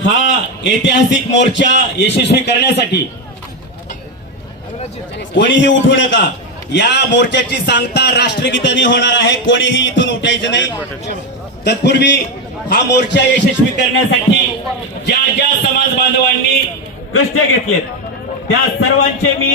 हा ऐतिहासिक मोर्चा यशस्वी करण्यासाठी कोणीही उठू नका। या मोर्चाची सांगता राष्ट्रगीताने होणार आहे, कोणीही इथून उठायचं नाही। तत्पूर्वी हा मोर्चा यशस्वी करण्यासाठी ज्या ज्या समाज बांधवांनी कष्ट घेतलेत त्या सर्वांचे मी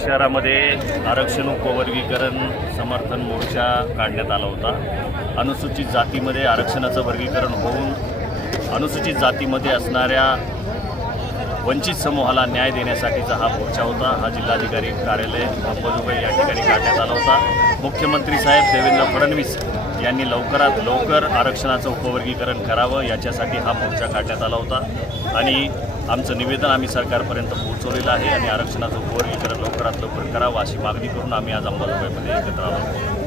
शहरामध्ये आरक्षण उपवर्गीकरण समर्थन मोर्चा काढण्यात आला होता। अनुसूचित जातीमध्ये आरक्षणाचं वर्गीकरण होऊन अनुसूचित जातीमध्ये असणाऱ्या वंचित समूहाला न्याय देण्यासाठीचा हा मोर्चा होता। हा जिल्हाधिकारी कार्यालय अंबाजोगाई या ठिकाणी काढण्यात आला होता। मुख्यमंत्री साहेब देवेंद्र फडणवीस यांनी लवकरात लवकर आरक्षणाचं उपवर्गीकरण करावं याच्यासाठी हा मोर्चा काढण्यात आला होता आणि आमचं निवेदन आम्ही सरकारपर्यंत पोहोचवलेलं आहे आणि आरक्षणाचं उपवर्गीकरण लवकरात लवकर करावं अशी मागणी करून आम्ही आज अंबाजोगाईमध्ये एकत्र आलो।